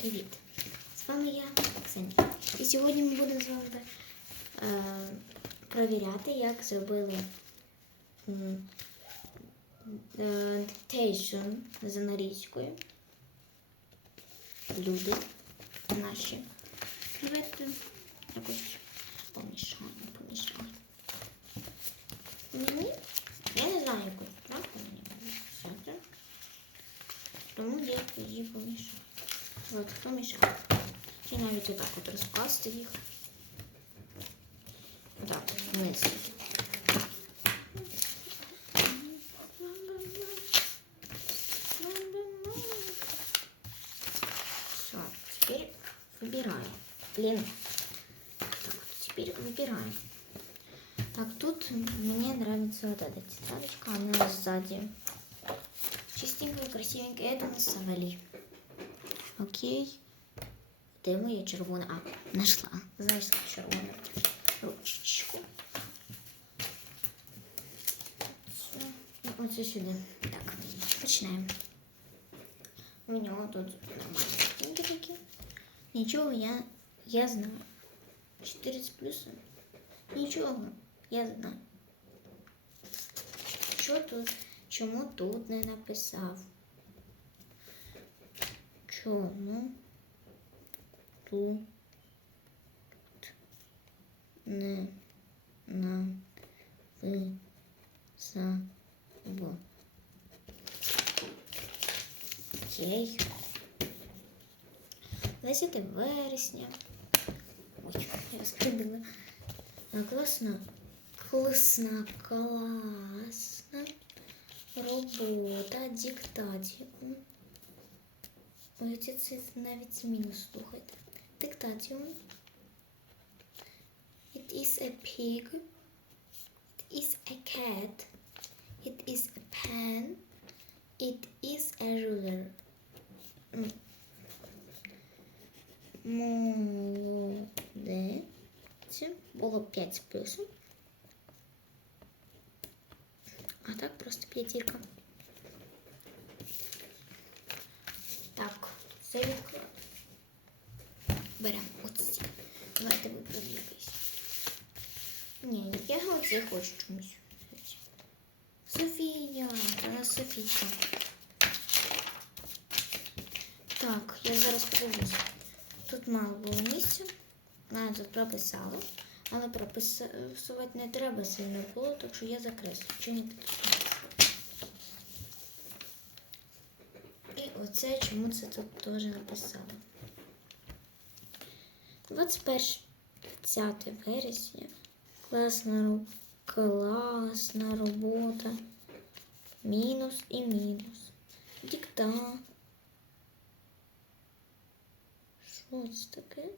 Привіт! З вами я, Ксенія. І сьогодні ми будемо з вами е, провіряти, як зробили м, е, з англійською. Люди наші. Давайте якось помішаємо, помішаємо. Я не знаю, яку справку мені буде. Тому я її помішаю. От, помішаю. Чи навіть отак от розкласти їх. Отак, от вниз. Все, теперь выбираем. Блин. Так, вот теперь выбираем. Так, тут мне нравится вот эта тетрадочка, она сзади. Чистенькая, красивенькая. Это на Савали. Окей. Де моя червона? А, знайшла. Знайшла червону ручечку. Оце сюди. Так, починаємо. У нього тут нормальні такі. Нічого я, я знаю. 4 з плюсом. Нічого, я знаю. Що тут? Чому тут не написав? Чому тут не написав? Окей. 10 вересня. Ой, я скрибила. Класна, класна, класна робота, диктатіум. Ой, це, це навіть мінус, слухайте. Диктатіум. It is a pig. It is a cat. It is a pen. It is a ruler. М. Молодець. Було 5 з плюсом. А так просто п'ятірка. Так, це відкладу. Беремо оці. Давайте виберемо якийсь. Ні, я оці хочу чомусь. Софія, нас Софійка. Так, я зараз подивлюсь. Тут мало було місця. Вона тут прописала. Але прописувати не треба сильно було, так що я закреслю. Чи не потрібно. І оце чому це тут теж написала. 21 20 вересня. Класна, класна робота. Мінус і мінус. Дікта. Що це таке?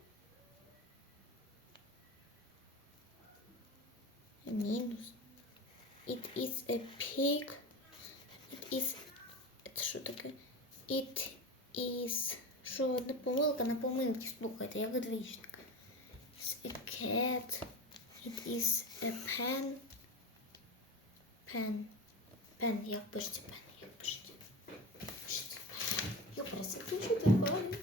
Мінус. It is a pig. It is. Це що таке? It is. Що одна помилка на помилки. Слухайте, я видвічник. It's a cat. It is a pen. Pen. Pen. Як пишеться pen? Як? Пишеться pen. Я просто pen.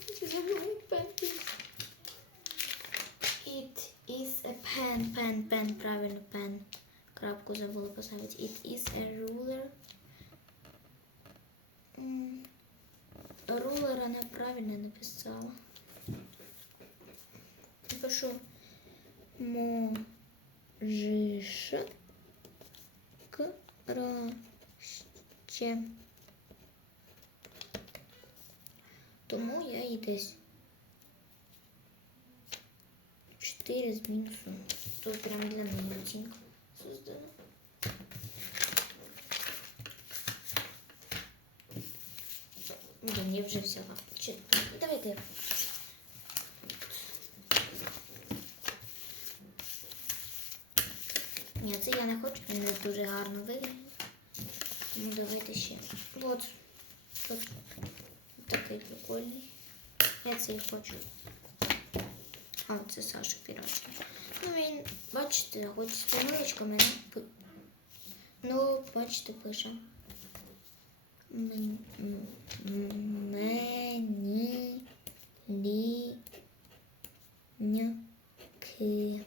It is a pen, pen, pen, правильно, pen. Крапку забула поставити. It is a ruler. М, Рулер она правильно написала. Напишу можеш краще. Тому я і десь 4 з мінусом. Тут прям для неї оцінка Я вже взяла. Давайте. Ні, це я не хочу, він не дуже гарно виглядає. Ну, давайте ще. От. От. Такий прикольний. Я цей хочу. А, це Саша Пірашка. Ну, він, бачите, хоч з помилочками, ну, ну, бачите, пише. Menininho que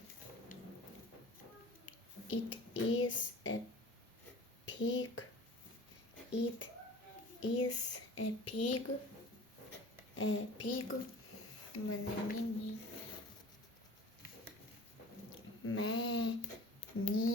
it is a pig it is a pig a pig menininho menininho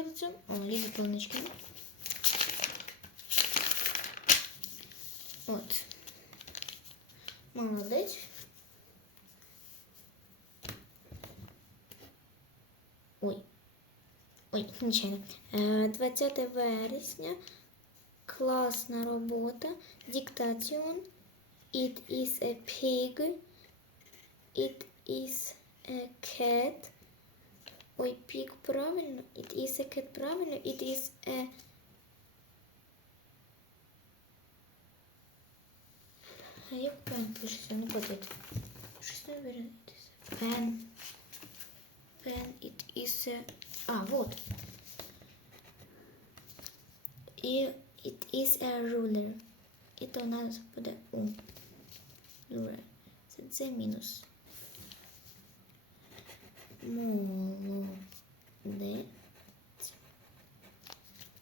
Ну, і давайте це. О, лізі полнички. От. Молодець. Ой. Ой, нічого. Е, 20 вересня. Класна робота. Диктаціон. It is a pig. It is a cat. Ой, пік правильно. It is a cat правильно. It is a... А як пен пишеться? Не подайте. Щось не вірю. Пен. Пен. It is a... А, вот. І it is a ruler. І то у нас буде у. Ruler. Це, це мінус. Молодець.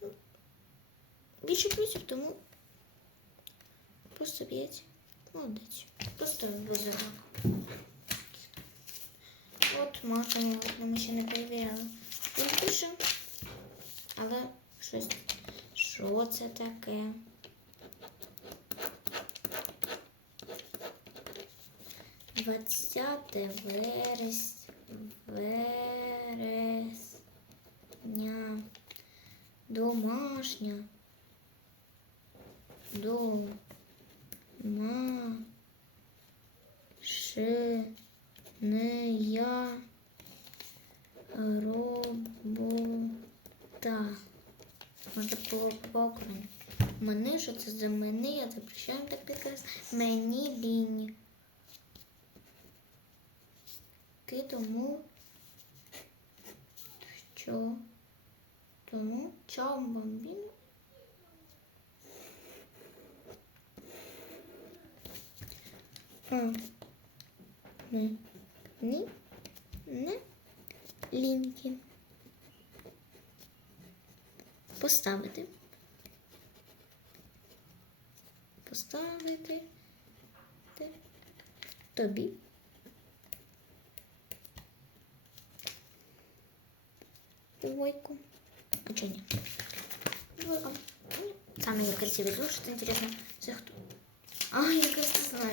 Ну, Більше плюсів, тому просто п'ять. Молодець. Просто. От матами, от ми ще не перевіряли. Він пише, але щось. Що це таке? Двадцяте верес... вересня. Домашня. Домашня робота. Можна було по окремі. Мене, що це за мене? Я запрещаю так підказ. Мені лінь. Тому. Що? Тому чао бомбіно. А. Не. Не. Ліньки. Поставити. Поставити. Тобі. Двойку. А чого ні? Двойка. Саме я красивий зошит, інтересно. Це хто? А, я кажется, знаю.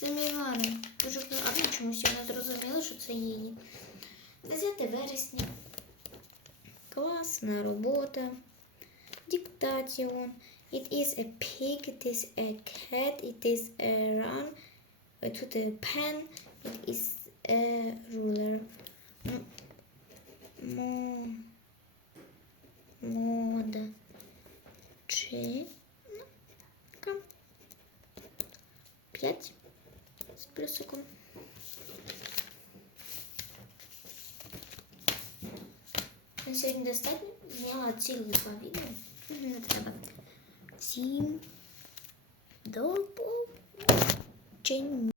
Це, гарний. Дуже гарний. Чомусь я не зрозуміла, що це її. 10 вересня. Класна робота. Диктаціон. It is a pig, it is a cat, it is a run. Тут a pen, it is a ruler. М- Мо... Мода. Чи... Ка. П'ять. З плюсиком. На сьогодні достатньо. Зняла цілих два відео. Мгм, Не треба. Всім до побачення.